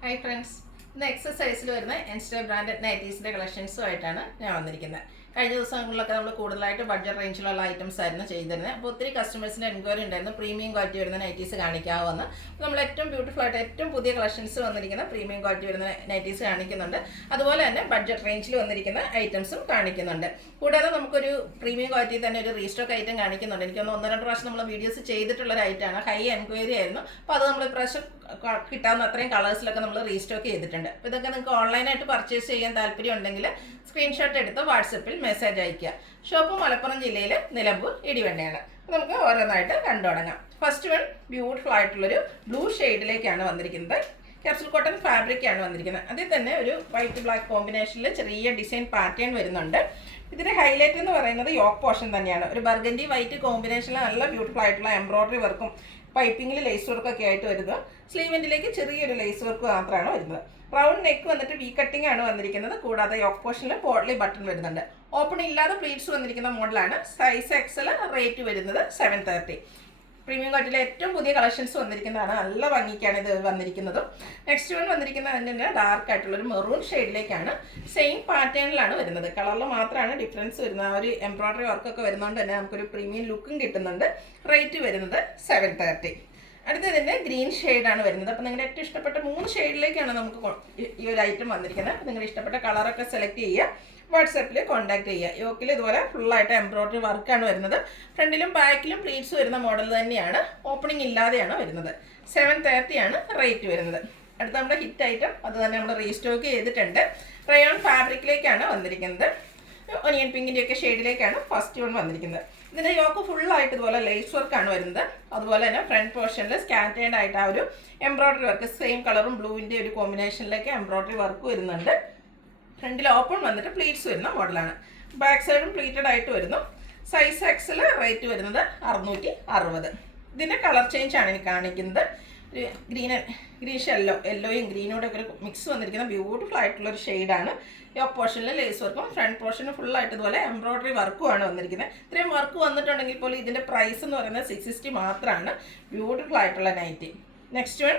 Hi friends, ഇന്ന് എക്സസൈസിൽ വരുന്ന എൻസ്റ്റർ branded നൈറ്റീസിൻ്റെ കളക്ഷൻസുമായിട്ടാണ് ഞാൻ വന്നിരിക്കുന്നത്. കഴിഞ്ഞ ദിവസങ്ങളിലൊക്കെ നമ്മൾ കൂടുതലായിട്ട് ബഡ്ജറ്റ് റേഞ്ചിലുള്ള ഐറ്റംസ് ആയിരുന്നു ചെയ്തിരുന്നത്. അപ്പോൾ ഒത്തിരി കസ്റ്റമേഴ്സിൻ്റെ എൻക്വയറി ഉണ്ടായിരുന്നു പ്രീമിയം ക്വാളിറ്റി വരുന്ന നൈറ്റീസ് കാണിക്കാവുന്ന. നമ്മൾ ഏറ്റവും ബ്യൂട്ടിഫുൾ ആയിട്ട് ഏറ്റവും പുതിയ കളക്ഷൻസ് വന്നിരിക്കുന്ന പ്രീമിയം ക്വാളിറ്റി വരുന്ന നൈറ്റീസ് കാണിക്കുന്നുണ്ട്. അതുപോലെ തന്നെ ബഡ്ജറ്റ് റേഞ്ചിൽ വന്നിരിക്കുന്ന ഐറ്റംസും കാണിക്കുന്നുണ്ട്. കൂടാതെ നമുക്കൊരു പ്രീമിയം ക്വാളിറ്റി തന്നെ ഒരു റീസ്റ്റോക്ക് ഐറ്റം കാണിക്കുന്നുണ്ട്. എനിക്കൊന്ന് 1-2 പ്രാവശ്യം നമ്മൾ വീഡിയോസ് ചെയ്തിട്ടുള്ളൊരു ഐറ്റമാണ്. ഹൈ എൻക്വയറി ആയിരുന്നു. അപ്പോൾ അത് നമ്മൾ ഇപ്രാവശ്യം കിട്ടാവുന്ന അത്രയും കളേഴ്സിലൊക്കെ നമ്മൾ റീസ്റ്റോക്ക് ചെയ്തിട്ടുണ്ട്. അപ്പോൾ ഇതൊക്കെ നിങ്ങൾക്ക് ഓൺലൈനായിട്ട് പർച്ചേസ് ചെയ്യാൻ താല്പര്യം ഉണ്ടെങ്കിൽ സ്ക്രീൻഷോട്ട് എടുത്ത് വാട്സപ്പിൽ മെസ്സേജ് അയയ്ക്കുക. ഷോപ്പ് മലപ്പുറം ജില്ലയിൽ നിലമ്പൂർ ഇടിവണ്ണയാണ്. നമുക്ക് ഓരോന്നായിട്ട് കണ്ടു തുടങ്ങാം. ഫസ്റ്റ് വൺ ബ്യൂട്ടിഫുൾ ആയിട്ടുള്ളൊരു ബ്ലൂ ഷെയ്ഡിലേക്കാണ് വന്നിരിക്കുന്നത്. ക്യാപ്സൂൾ കോട്ടൺ ഫാബ്രിക്കാണ് വന്നിരിക്കുന്നത്. അതിൽ തന്നെ ഒരു വൈറ്റ് ബ്ലാക്ക് കോമ്പിനേഷനിൽ ചെറിയ ഡിസൈൻ പാറ്റേൺ വരുന്നുണ്ട്. ഇതിൻ്റെ ഹൈലൈറ്റ് എന്ന് പറയുന്നത് യോക്ക് പോർഷൻ തന്നെയാണ്. ഒരു ബർഗൻഡി വൈറ്റ് കോമ്പിനേഷനിൽ നല്ല ബ്യൂട്ടിഫുൾ ആയിട്ടുള്ള എംബ്രോയ്ഡറി വർക്കും പൈപ്പിങ്ങിൽ ലേസ് വർക്കൊക്കെ ആയിട്ട് വരുന്നത്. സ്ലീവെൻറ്റിലേക്ക് ചെറിയൊരു ലേസ് വർക്ക് മാത്രമാണ് വരുന്നത്. റൗണ്ട് നെക്ക് വന്നിട്ട് വി കട്ടിംഗ് ആണ് വന്നിരിക്കുന്നത്. കൂടാതെ യോക്ക് പോർഷനിൽ പോട്ട്ലി ബട്ടൺ വരുന്നുണ്ട്. ഓപ്പൺ ഇല്ലാതെ പ്ലീറ്റ്സ് വന്നിരിക്കുന്ന മോഡലാണ്. സൈസ് എക്സൽ, റേറ്റ് വരുന്നത് 730. പ്രീമിയം ക്വാളിറ്റിയിലെ ഏറ്റവും പുതിയ കളക്ഷൻസ് വന്നിരിക്കുന്നതാണ്. നല്ല ഭംഗിക്കാണ് ഇത് വന്നിരിക്കുന്നത്. നെക്സ്റ്റ് വൺ വന്നിരിക്കുന്നത് തന്നെ ഡാർക്ക് ആയിട്ടുള്ളൊരു മെറൂൺ ഷെയ്ഡിലേക്കാണ്. സെയിം പാറ്റേണിലാണ് വരുന്നത്. കളറിൽ മാത്രമാണ് ഡിഫറൻസ് വരുന്നത്. ആ ഒരു എംബ്രോയ്ഡറി വർക്കൊക്കെ വരുന്നതുകൊണ്ട് തന്നെ നമുക്കൊരു പ്രീമിയം ലുക്കും കിട്ടുന്നുണ്ട്. റേറ്റ് വരുന്നത് 730. അടുത്തതിൻ്റെ ഗ്രീൻ ഷെയ്ഡാണ് വരുന്നത്. അപ്പോൾ നിങ്ങളുടെ ഏറ്റവും ഇഷ്ടപ്പെട്ട 3 ഷെയ്ഡിലേക്കാണ് നമുക്ക് ഈ ഒരു ഐറ്റം വന്നിരിക്കുന്നത്. അപ്പോൾ നിങ്ങളുടെ ഇഷ്ടപ്പെട്ട കളറൊക്കെ സെലക്ട് ചെയ്യുക, വാട്സാപ്പിൽ കോൺടാക്ട് ചെയ്യുക. യോക്കിൽ ഇതുപോലെ ഫുള്ളായിട്ട് എംബ്രോയ്ഡറി വർക്കാണ് വരുന്നത്. ഫ്രണ്ടിലും ബാക്കിലും പ്ലീറ്റ്സ് വരുന്ന മോഡൽ തന്നെയാണ്. ഓപ്പണിംഗ് ഇല്ലാതെയാണ് വരുന്നത്. 730 ആണ് റേറ്റ് വരുന്നത്. അടുത്ത നമ്മുടെ ഹിറ്റ് ഐറ്റം അത് തന്നെ നമ്മൾ റീസ്റ്റോക്ക് ചെയ്തിട്ടുണ്ട്. റയോൺ ഫാബ്രിക്കിലേക്കാണ് വന്നിരിക്കുന്നത്. ഒനിയൻ പിങ്കിൻ്റെ ഒക്കെ ഷെയ്ഡിലേക്കാണ് ഫസ്റ്റ് വൺ വന്നിരിക്കുന്നത്. ഇതിൻ്റെ യോക്ക് ഫുള്ളായിട്ട് ഇതുപോലെ ലേസ് വർക്കാണ് വരുന്നത്. അതുപോലെ തന്നെ ഫ്രണ്ട് പോർഷനിൽ സ്കാറ്റേഡ് ആയിട്ട് ആ ഒരു എംബ്രോയ്ഡറി വർക്ക് സെയിം കളറും ബ്ലൂവിൻ്റെ ഒരു കോമ്പിനേഷനിലേക്ക് എംബ്രോയ്ഡറി വർക്ക് വരുന്നുണ്ട്. ഫ്രണ്ടിൽ ഓപ്പൺ വന്നിട്ട് പ്ലീറ്റ്സ് വരുന്ന മോഡലാണ്. ബാക്ക് സൈഡും പ്ലീറ്റഡ് ആയിട്ട് വരുന്നു. സൈസ് എക്സൽ, റേറ്റ് വരുന്നത് 660. ഇതിൻ്റെ കളർ ചേഞ്ച് ആണ് എനിക്ക് കാണിക്കുന്നത്. ഒരു ഗ്രീനിഷ് യെല്ലോയും ഗ്രീനോടെ ഒക്കെ ഒരു മിക്സ് വന്നിരിക്കുന്ന ബ്യൂട്ടിഫുൾ ആയിട്ടുള്ളൊരു ഷെയ്ഡാണ്. യോക്ക് പോർഷനിൽ ലേസ് വർക്കും ഫ്രണ്ട് പോർഷനും ഫുള്ളായിട്ട് ഇതുപോലെ എംബ്രോയ്ഡറി വർക്കുമാണ് വന്നിരിക്കുന്നത്. ഇത്രയും വർക്ക് വന്നിട്ടുണ്ടെങ്കിൽ പോലും ഇതിൻ്റെ പ്രൈസ് എന്ന് പറയുന്നത് 660 മാത്രമാണ്. ബ്യൂട്ടിഫുൾ ആയിട്ടുള്ള നൈറ്റി. നെക്സ്റ്റ് വൺ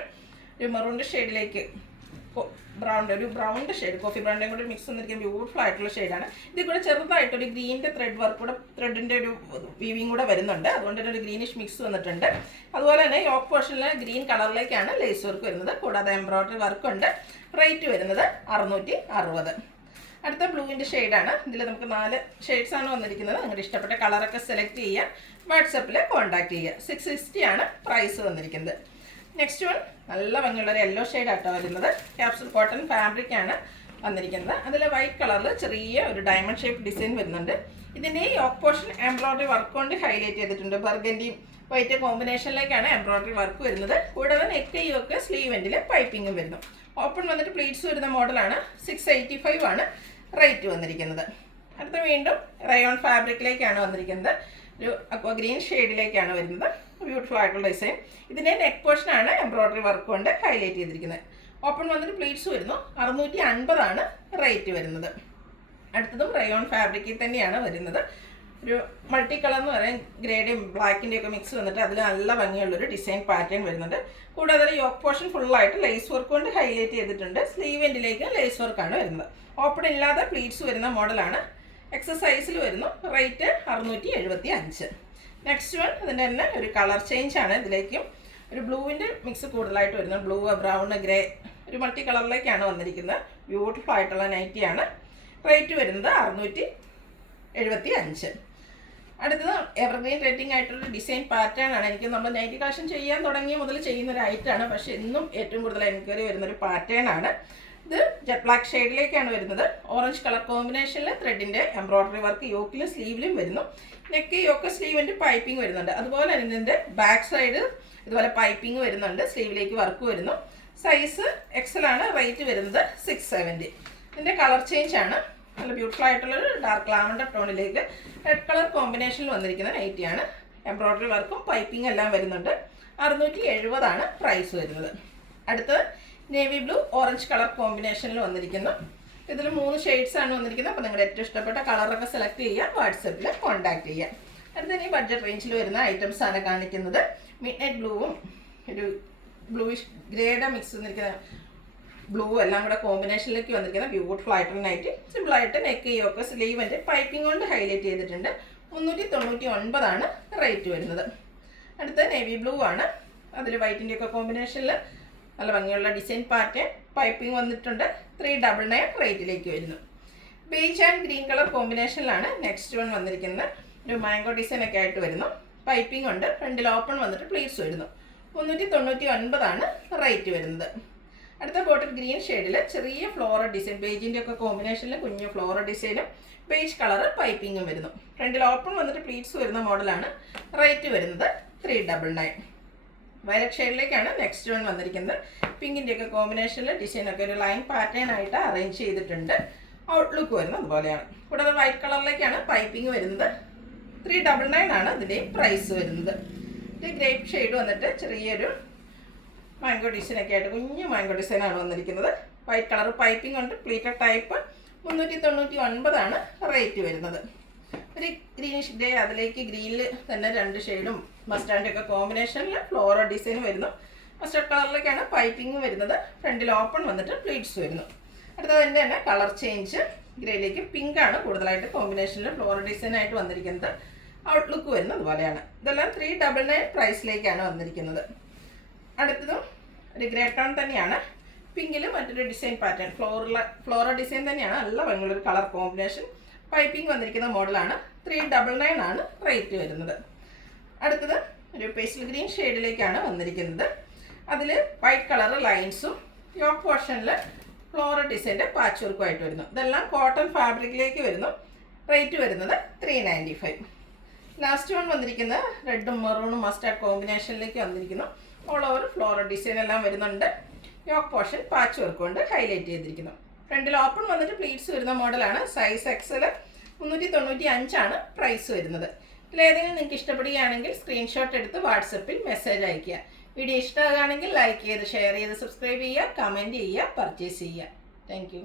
ഒരു മെറൂണിൻ്റെ ഷെയ്ഡിലേക്ക് ഒരു ബ്രൗണിൻ്റെ ഷെയ്ഡ്, കോഫി ബ്രൗണിൻ്റെയും കൂടി മിക്സ് വന്നിരിക്കുന്ന ബ്യൂട്ടിഫുൾ ആയിട്ടുള്ള ഷെയ്ഡാണ്. ഇതിൽ കൂടെ ചെറുതായിട്ടൊരു ഗ്രീനിൻ്റെ ത്രെഡ് വർക്ക് കൂടെ ത്രെഡിൻ്റെ ഒരു വീവിങ് കൂടെ വരുന്നുണ്ട്. അതുകൊണ്ട് തന്നെ ഒരു ഗ്രീനിഷ് മിക്സ് വന്നിട്ടുണ്ട്. അതുപോലെ തന്നെ യോക്ക് പോർഷനിൽ ഗ്രീൻ കളറിലേക്കാണ് ലേസ് വർക്ക് വരുന്നത്. കൂടാതെ എംബ്രോയ്ഡറി വർക്കുണ്ട്. റേറ്റ് വരുന്നത് 660. അടുത്ത ബ്ലൂവിൻ്റെ ഷെയ്ഡാണ്. ഇതിൽ നമുക്ക് 4 ഷെയ്ഡ്സാണ് വന്നിരിക്കുന്നത്. നിങ്ങളുടെ ഇഷ്ടപ്പെട്ട കളറൊക്കെ സെലക്ട് ചെയ്യുക, വാട്സപ്പിൽ കോൺടാക്ട് ചെയ്യുക. 660 ആണ് പ്രൈസ് വന്നിരിക്കുന്നത്. നെക്സ്റ്റ് വൺ നല്ല ഭംഗിയുള്ളൊരു യെല്ലോ ഷെയ്ഡാട്ടോ വരുന്നത്. ക്യാപ്സൂൾ കോട്ടൺ ഫാബ്രിക്കാണ് വന്നിരിക്കുന്നത്. അതിൽ വൈറ്റ് കളറിൽ ചെറിയ ഒരു ഡയമണ്ട് ഷേപ്പ് ഡിസൈൻ വരുന്നുണ്ട്. ഇതിൻ്റെ യോക്ക് പോർഷൻ എംബ്രോയ്ഡറി വർക്ക് കൊണ്ട് ഹൈലൈറ്റ് ചെയ്തിട്ടുണ്ട്. ബർഗൻഡിയും വൈറ്റ് കോമ്പിനേഷനിലേക്കാണ് എംബ്രോയ്ഡറി വർക്ക് വരുന്നത്. കൂടാതെ നെക്ക് യോക്ക് സ്ലീവ് എൻഡിൽ പൈപ്പിങ്ങും വരുന്നു. ഓപ്പൺ വന്നിട്ട് പ്ലീറ്റ്സ് വരുന്ന മോഡലാണ്. 685 ആണ് റേറ്റ് വന്നിരിക്കുന്നത്. അടുത്ത വീണ്ടും റയോൺ ഫാബ്രിക്കിലേക്കാണ് വന്നിരിക്കുന്നത്. ഒരു അക്വ ഗ്രീൻ ഷെയ്ഡിലേക്കാണ് വരുന്നത്. ബ്യൂട്ടിഫുൾ ആയിട്ടുള്ള ഡിസൈൻ. ഇതിൻ്റെ നെക്ക് പോർഷനാണ് എംബ്രോയ്ഡറി വർക്ക് കൊണ്ട് ഹൈലൈറ്റ് ചെയ്തിരിക്കുന്നത്. ഓപ്പൺ വന്നിട്ട് പ്ലീറ്റ്സ് വരുന്നു. 650 ആണ് റേറ്റ് വരുന്നത്. അടുത്തതും റയോൺ ഫാബ്രിക്കിൽ തന്നെയാണ് വരുന്നത്. ഒരു മൾട്ടി കളർ എന്ന് പറയാൻ ഗ്രേഡും ബ്ലാക്കിൻ്റെ ഒക്കെ മിക്സ് വന്നിട്ട് അതിൽ നല്ല ഭംഗിയുള്ളൊരു ഡിസൈൻ പാറ്റേൺ വരുന്നുണ്ട്. കൂടാതെ യോക്ക് പോർഷൻ ഫുള്ളായിട്ട് ലേസ് വർക്ക് കൊണ്ട് ഹൈലൈറ്റ് ചെയ്തിട്ടുണ്ട്. സ്ലീവ് എൻഡിലേക്ക് ലേസ് വർക്കാണ് വരുന്നത്. ഓപ്പൺ ഇല്ലാതെ പ്ലീറ്റ്സ് വരുന്ന മോഡലാണ്. എക്സസൈസിൽ വരുന്നു. റേറ്റ് 675. നെക്സ്റ്റ് വൺ ഇതിൻ്റെ തന്നെ ഒരു കളർ ചേഞ്ച് ആണ്. ഇതിലേക്കും ഒരു ബ്ലൂവിൻ്റെ മിക്സ് കൂടുതലായിട്ട് വരുന്നത്. ബ്ലൂ, ബ്രൗൺ, ഗ്രേ ഒരു മൾട്ടി കളറിലേക്കാണ് വന്നിരിക്കുന്നത്. ബ്യൂട്ടിഫുൾ ആയിട്ടുള്ള നൈറ്റിയാണ്. റേറ്റ് വരുന്നത് 675. അടുത്തത് എവർഗ്രീൻ റേറ്റിംഗ് ആയിട്ടുള്ള ഡിസൈൻ പാറ്റേൺ ആണ്. എനിക്ക് നമ്മൾ നൈറ്റി കളക്ഷൻ ചെയ്യാൻ തുടങ്ങിയ മുതൽ ചെയ്യുന്ന ഒരു ഐറ്റമാണ്. പക്ഷേ ഇന്നും ഏറ്റവും കൂടുതൽ എൻക്വയറി വരുന്നൊരു പാറ്റേൺ ആണ്. ഇത് ജെറ്റ് ബ്ലാക്ക് ഷെയ്ഡിലേക്കാണ് വരുന്നത്. ഓറഞ്ച് കളർ കോമ്പിനേഷനിൽ ത്രെഡിൻ്റെ എംബ്രോയ്ഡറി വർക്ക് യോക്കിലും സ്ലീവിലും വരുന്നു. നെക്ക് യോക്ക് സ്ലീവിൻ്റെ പൈപ്പിംഗ് വരുന്നുണ്ട്. അതുപോലെ തന്നെ ഇതിൻ്റെ ബാക്ക് സൈഡ് ഇതുപോലെ പൈപ്പിംഗ് വരുന്നുണ്ട്. സ്ലീവിലേക്ക് വർക്ക് വരുന്നു. സൈസ് എക്സൽ ആണ്. റേറ്റ് വരുന്നത് 670. ഇതിൻ്റെ കളർ ചേഞ്ച് ആണ്. നല്ല ബ്യൂട്ടിഫുൾ ആയിട്ടുള്ളൊരു ഡാർക്ക് ലാവൻഡർ ടോണിലേക്ക് റെഡ് കളർ കോമ്പിനേഷനിൽ വന്നിരിക്കുന്ന നൈറ്റിയാണ്. എംബ്രോയ്ഡറി വർക്കും പൈപ്പിംഗ് എല്ലാം വരുന്നുണ്ട്. 670 ആണ് പ്രൈസ് വരുന്നത്. അടുത്തത് നേവി ബ്ലൂ ഓറഞ്ച് കളർ കോമ്പിനേഷനിൽ വന്നിരിക്കുന്നു. ഇതിൽ 3 ഷെയ്ഡ്സാണ് വന്നിരിക്കുന്നത്. അപ്പോൾ നിങ്ങളുടെ ഏറ്റവും ഇഷ്ടപ്പെട്ട കളറൊക്കെ സെലക്ട് ചെയ്യുക, വാട്സപ്പിൽ കോൺടാക്ട് ചെയ്യുക. അടുത്ത ഈ ബഡ്ജറ്റ് റേഞ്ചിൽ വരുന്ന ഐറ്റംസാണ് കാണിക്കുന്നത്. മിഡ് നൈറ്റ് ബ്ലൂവും ഒരു ബ്ലൂയിഷ് ഗ്രേയുടെ മിക്സ് വന്നിരിക്കുന്ന ബ്ലൂ എല്ലാം കൂടെ കോമ്പിനേഷനിലേക്ക് വന്നിരിക്കുന്ന ബ്യൂട്ടിഫുൾ ആയിട്ടുള്ള നൈറ്റി. സിമ്പിളായിട്ട് നെക്ക് യോക്ക് സ്ലീവിൻ്റെ പൈപ്പിംഗ് കൊണ്ട് ഹൈലൈറ്റ് ചെയ്തിട്ടുണ്ട്. 399 റേറ്റ് വരുന്നത്. അടുത്ത നേവി ബ്ലൂ ആണ്. അതിൽ വൈറ്റിൻ്റെ ഒക്കെ കോമ്പിനേഷനിൽ നല്ല ഭംഗിയുള്ള ഡിസൈൻ പാറ്റേൺ പൈപ്പിംഗ് വന്നിട്ടുണ്ട്. 399 റേറ്റിലേക്ക് വരുന്നു. ബേജ് ആൻഡ് ഗ്രീൻ കളർ കോമ്പിനേഷനിലാണ് നെക്സ്റ്റ് വൺ വന്നിരിക്കുന്നത്. ഒരു മാംഗോ ഡിസൈൻ ഒക്കെ ആയിട്ട് വരുന്നു. പൈപ്പിംഗ് ഉണ്ട്. ഫ്രണ്ടിൽ ഓപ്പൺ വന്നിട്ട് പ്ലീറ്റ്സ് വരുന്നു. 399 റേറ്റ് വരുന്നത്. അടുത്ത ബോട്ടിൽ ഗ്രീൻ ഷെയ്ഡിൽ ചെറിയ ഫ്ലോറൽ ഡിസൈൻ ബേജിൻ്റെ ഒക്കെ കോമ്പിനേഷനിൽ കുഞ്ഞു ഫ്ലോറൽ ഡിസൈനും ബേജ് കളർ പൈപ്പിങ്ങും വരുന്നു. ഫ്രണ്ടിൽ ഓപ്പൺ വന്നിട്ട് പ്ലീറ്റ്സ് വരുന്ന മോഡലാണ്. റേറ്റ് വരുന്നത് 399. വയലറ്റ് ഷെയ്ഡിലേക്കാണ് നെക്സ്റ്റ് വൺ വന്നിരിക്കുന്നത്. പിങ്കിൻ്റെ ഒക്കെ കോമ്പിനേഷനിൽ ഡിസൈനൊക്കെ ഒരു ലൈൻ പാറ്റേൺ ആയിട്ട് അറേഞ്ച് ചെയ്തിട്ടുണ്ട്. ഔട്ട്ലുക്ക് വരുന്നത് അതുപോലെയാണ്. കൂടാതെ വൈറ്റ് കളറിലേക്കാണ് പൈപ്പിംഗ് വരുന്നത്. 399 ഇതിൻ്റെയും പ്രൈസ് വരുന്നത്. ഇത് ഗ്രേപ്പ് ഷെയ്ഡ് വന്നിട്ട് ചെറിയൊരു മാംഗോ ഡിസൈനൊക്കെ ആയിട്ട് കുഞ്ഞു മാംഗോ ഡിസൈനാണ് വന്നിരിക്കുന്നത്. വൈറ്റ് കളർ പൈപ്പിംഗ് ഉണ്ട്. Pleated type. 399 റേറ്റ് വരുന്നത്. ഒരു ഗ്രീനിഷ് ഗ്രേ, അതിലേക്ക് ഗ്രീനിൽ തന്നെ 2 ഷെയ്ഡും മസ്റ്റാർഡിൻ്റെ ഒക്കെ കോമ്പിനേഷനിൽ ഫ്ലോറൽ ഡിസൈൻ വരുന്നു. മസ്റ്റാർഡ് കളറിലേക്കാണ് പൈപ്പിംഗ് വരുന്നത്. ഫ്രണ്ടിൽ ഓപ്പൺ വന്നിട്ട് പ്ലീറ്റ്സ് വരുന്നു. അടുത്തതിൻ്റെ തന്നെ കളർ ചേഞ്ച് ഗ്രേയിലേക്ക് പിങ്കാണ് കൂടുതലായിട്ട് കോമ്പിനേഷനിൽ ഫ്ലോറൽ ഡിസൈനായിട്ട് വന്നിരിക്കുന്നത്. ഔട്ട്ലുക്ക് വരുന്നത് അതുപോലെയാണ്. ഇതെല്ലാം 399 പ്രൈസിലേക്കാണ് വന്നിരിക്കുന്നത്. അടുത്തതും ഒരു ഗ്രേ ടോൺ തന്നെയാണ്. പിങ്കിൽ മറ്റൊരു ഡിസൈൻ പാറ്റേൺ ഫ്ലോറൽ ഡിസൈൻ തന്നെയാണ്. നല്ല ഭംഗിയുള്ളൊരു കളർ കോമ്പിനേഷൻ പൈപ്പിംഗ് വന്നിരിക്കുന്ന മോഡലാണ്. 399 റേറ്റ് വരുന്നത്. അടുത്തത് ഒരു പേസ്റ്റൽ ഗ്രീൻ ഷെയ്ഡിലേക്കാണ് വന്നിരിക്കുന്നത്. അതിൽ വൈറ്റ് കളർ ലൈൻസും യോക്ക് പോർഷനിൽ ഫ്ലോറൽ ഡിസൈൻ്റെ പാച്ച് വർക്കുമായിട്ട് വരുന്നു. ഇതെല്ലാം കോട്ടൺ ഫാബ്രിക്കിലേക്ക് വരുന്നു. റേറ്റ് വരുന്നത് 395. ലാസ്റ്റ് വൺ വന്നിരിക്കുന്നത് റെഡും മെറൂണും മസ്റ്റാർഡ് കോമ്പിനേഷനിലേക്ക് വന്നിരിക്കുന്നു. ഓൾ ഓവർ ഫ്ലോറൽ ഡിസൈൻ എല്ലാം വരുന്നുണ്ട്. യോക്ക് പോർഷൻ പാച്ച് വർക്ക് കൊണ്ട് ഹൈലൈറ്റ് ചെയ്തിരിക്കുന്നു. ഫ്രണ്ടിൽ ഓപ്പൺ വന്നിട്ട് പ്ലീറ്റ്സ് വരുന്ന മോഡലാണ്. Size XL. 395 പ്രൈസ് വരുന്നത്. ഇതിലേതെങ്കിലും നിങ്ങൾക്ക് ഇഷ്ടപ്പെടുകയാണെങ്കിൽ സ്ക്രീൻഷോട്ട് എടുത്ത് വാട്സപ്പിൽ മെസ്സേജ് അയയ്ക്കുക. വീഡിയോ ഇഷ്ടമാകുകയാണെങ്കിൽ ലൈക്ക് ചെയ്ത് ഷെയർ ചെയ്ത് സബ്സ്ക്രൈബ് ചെയ്യുക, കമൻറ്റ് ചെയ്യുക, പർച്ചേസ് ചെയ്യുക. താങ്ക്